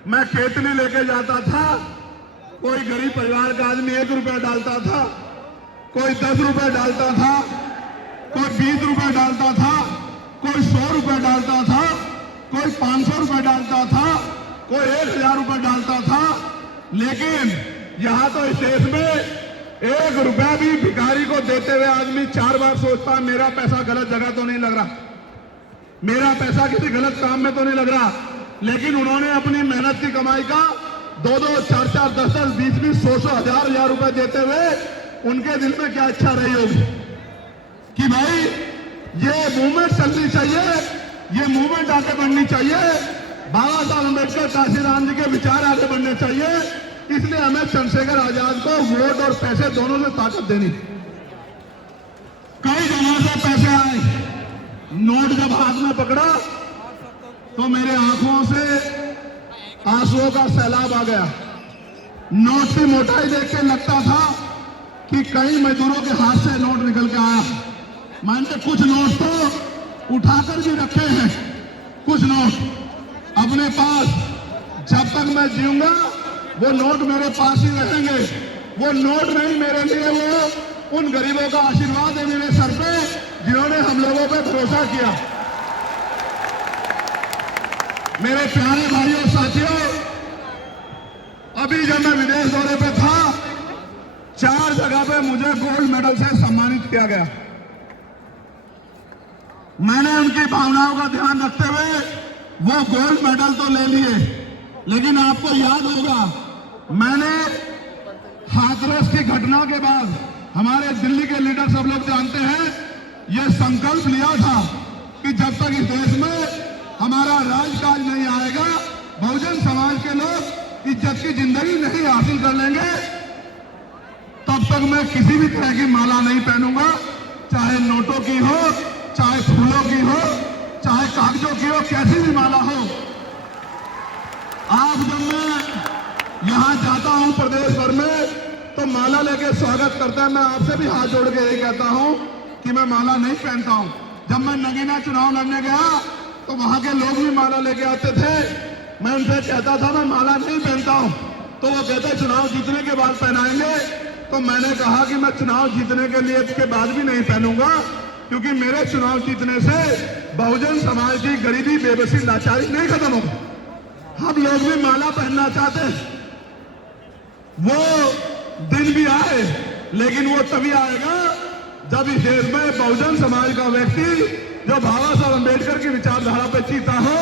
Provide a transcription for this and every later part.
मैं केतली लेके जाता था, कोई गरीब परिवार का आदमी 1 रुपया डालता था, कोई 10 रुपया डालता था, कोई 20 रुपया डालता था, कोई 100 रुपया डालता था, कोई 500 रुपया डालता था, कोई 1000 रुपया डालता था। लेकिन यहां तो इस देश में 1 रुपया भी भिखारी को देते हुए आदमी 4 बार सोचता है मेरा पैसा गलत जगह तो नहीं लग रहा, मेरा पैसा किसी गलत काम में तो नहीं लग रहा। लेकिन उन्होंने अपनी मेहनत की कमाई का 2-2, 4-4, 10-10, 20-20, 100-100, 1000-1000 रुपए देते हुए उनके दिल में क्या इच्छा रही होगी कि भाई ये मूवमेंट चलनी चाहिए, ये मूवमेंट आगे बढ़नी चाहिए, बाबा साहब अम्बेडकर, काशीराम जी के विचार आगे बढ़ने चाहिए। इसलिए हमें चंद्रशेखर आजाद को वोट और पैसे दोनों से ताकत देनी। कई जगहों से पैसे आए, नोट जब हाथ में पकड़ा तो मेरे आंखों से आंसुओं का सैलाब आ गया। नोट की मोटाई देख के लगता था कि कई मजदूरों के हाथ से नोट निकल के आया। मैंने कुछ नोट तो उठाकर भी रखे हैं, कुछ नोट अपने पास, जब तक मैं जीऊंगा वो नोट मेरे पास ही रहेंगे। वो नोट नहीं मेरे लिए, वो उन गरीबों का आशीर्वाद है मेरे सर पे, जिन्होंने हम लोगों पे भरोसा किया। मेरे प्यारे भाइयों साथियों, अभी जब मैं विदेश दौरे पे था, 4 जगह पे मुझे गोल्ड मेडल से सम्मानित किया गया। मैंने उनकी भावनाओं का ध्यान रखते हुए वो गोल्ड मेडल तो ले लिए, लेकिन आपको याद होगा मैंने हाथरस की घटना के बाद, हमारे दिल्ली के लीडर सब लोग जानते हैं, ये संकल्प लिया था कि जब तक इस देश में हमारा राजकाज नहीं आएगा, बहुजन समाज के लोग इज्जत की जिंदगी नहीं हासिल कर लेंगे, तब तक मैं किसी भी तरह की माला नहीं पहनूंगा, चाहे नोटों की हो, चाहे फूलों की हो, चाहे कागजों की हो, कैसी भी माला हो। आज जब मैं यहां जाता हूं प्रदेश भर में, तो माला लेके स्वागत करता है। मैं आपसे भी हाथ जोड़ के यही कहता हूं कि मैं माला नहीं पहनता हूं। जब मैं नगीना चुनाव लड़ने गया तो वहां के लोग भी माला लेके आते थे, मैं उनसे कहता था मैं माला नहीं पहनता हूं, तो वो कहते चुनाव जीतने के बाद पहनाएंगे। तो मैंने कहा कि मैं चुनाव जीतने के लिए के बाद भी नहीं पहनूंगा, क्योंकि मेरे चुनाव जीतने से बहुजन समाज की गरीबी, बेबसी, लाचारी नहीं खत्म होगी। हम लोग भी माला पहनना चाहते हैं, वो दिन भी आए, लेकिन वो तभी आएगा जब इस देश में बहुजन समाज का व्यक्ति जो बाबा साहब अम्बेडकर की विचारधारा पे जीता हो,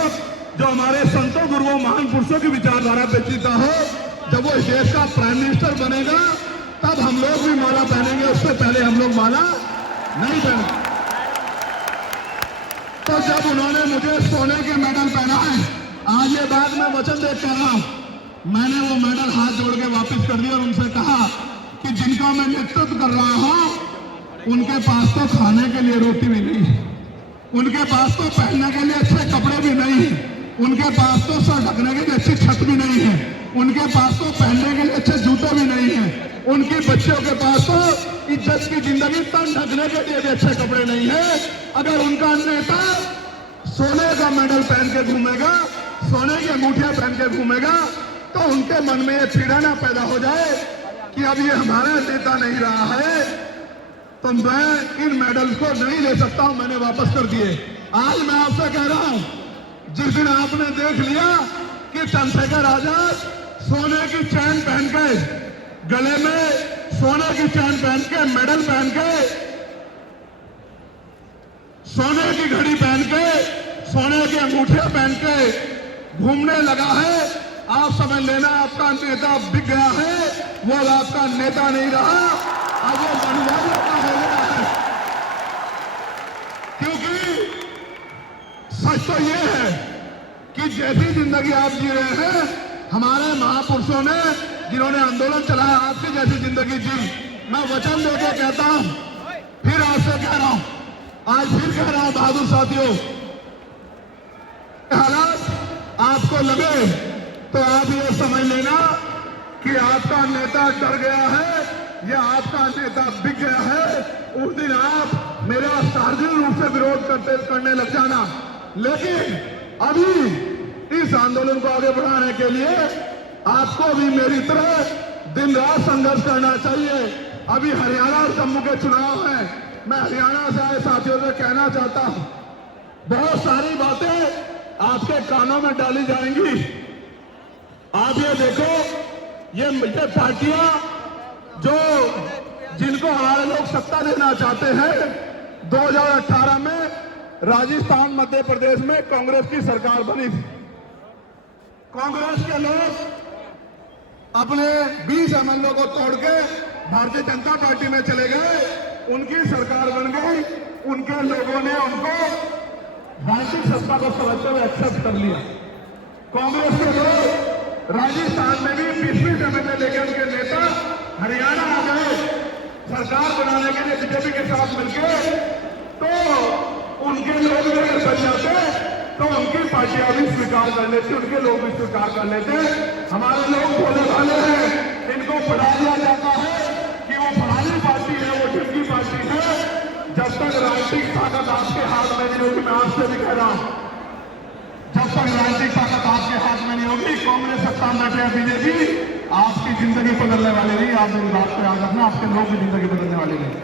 जो हमारे संतों, गुरुओं, महान पुरुषों की विचारधारा पे जीता हो, जब वो इस देश का प्राइम मिनिस्टर बनेगा, तब हम लोग भी माला पहनेंगे। उससे पहले हम लोग माला नहीं पहनेंगे। तो जब उन्होंने मुझे सोने के मेडल पहनाए, आज ये बात मैं वचन देख कर रहा हूं, मैंने वो मेडल हाथ जोड़ के वापस कर दिया और उनसे कहा कि जिनका मैं नेतृत्व कर रहा हूं, उनके पास तो खाने के लिए रोटी भी नहीं है, उनके पास तो पहनने के लिए अच्छे कपड़े भी नहीं है, उनके पास तो सर ढकने के लिए अच्छी छत भी नहीं है, उनके पास तो पहनने के लिए अच्छे जूते भी नहीं है, उनके बच्चों के पास तो इज्जत की जिंदगी, तन ढकने के लिए भी अच्छे कपड़े नहीं है। अगर उनका नेता सोने का मेडल पहन के घूमेगा, सोने की अंगूठियां पहन के घूमेगा, तो उनके मन में ये पीड़ा ना पैदा हो जाए कि अब ये हमारा नेता नहीं रहा है, तो मैं इन मेडल्स को नहीं ले सकता हूं, मैंने वापस कर दिए। आज मैं आपसे कह रहा हूं, जिस दिन आपने देख लिया कि चंद्रशेखर आजाद सोने की चैन पहन के, गले में सोने की चैन पहन के, मेडल पहन के, सोने की घड़ी पहन के, सोने की अंगूठियां पहन के घूमने लगा है, आप समझ लेना आपका नेता बिक गया है, वो आपका नेता नहीं रहा, अब वो मनवालों का हो गया है। क्योंकि सच तो ये है कि जैसी जिंदगी आप जी रहे हैं, हमारे महापुरुषों ने, जिन्होंने आंदोलन चलाया, आपकी जैसी जिंदगी जी। मैं वचन देके कहता हूं, फिर आपसे कह रहा हूं, आज फिर कह रहा हूं बहादुर साथियों, हालात आपको लगे तो आप ये समझ लेना कि आपका नेता डर गया है या आपका नेता बिक गया है। उस दिन आप मेरा सार्वजनिक रूप से विरोध करने लग जाना, लेकिन अभी इस आंदोलन को आगे बढ़ाने के लिए आपको भी मेरी तरह दिन रात संघर्ष करना चाहिए। अभी हरियाणा और जम्मू के चुनाव हैं। मैं हरियाणा से आए साथियों से कहना चाहता हूं, बहुत सारी बातें आपके कानों में डाली जाएंगी। आप ये देखो, ये पार्टियां जो जिनको हमारे लोग सत्ता देना चाहते हैं, 2018 में राजस्थान मध्य प्रदेश में कांग्रेस की सरकार बनी थी। कांग्रेस के लोग अपने 20 एमएलए को तोड़ के भारतीय जनता पार्टी में चले गए, उनकी सरकार बन गई। उनके लोगों ने उनको राजनीतिक सत्ता को समझते हुए एक्सेप्ट कर लिया। कांग्रेस के लोग राजस्थान में भी 20 एमएलए लेकर उनके नेता हरियाणा आ गए सरकार बनाने के लिए बीजेपी के साथ मिलकर, तो उनके लोग अगर बन जाते तो उनकी पार्टियां भी स्वीकार कर लेती, उनके लोग भी स्वीकार कर लेते। हमारे लोग बोले वाले हैं, इनको बढ़ा दिया जाता है कि वो फलानी पार्टी है, वो ढिमकी पार्टी है। जब तक राजनीतिक ताकत आपके हाथ में नहीं होगी, मैं आपसे भी कह रहा हूं, जब तक राजनीतिक ताकत आपके हाथ में नहीं होगी, कांग्रेस सत्ता में बैठे बीजेपी, आपकी जिंदगी बदलने वाली नहीं। आप मेरी बात को याद रखना, आपके लोग की जिंदगी बदलने वाली नहीं।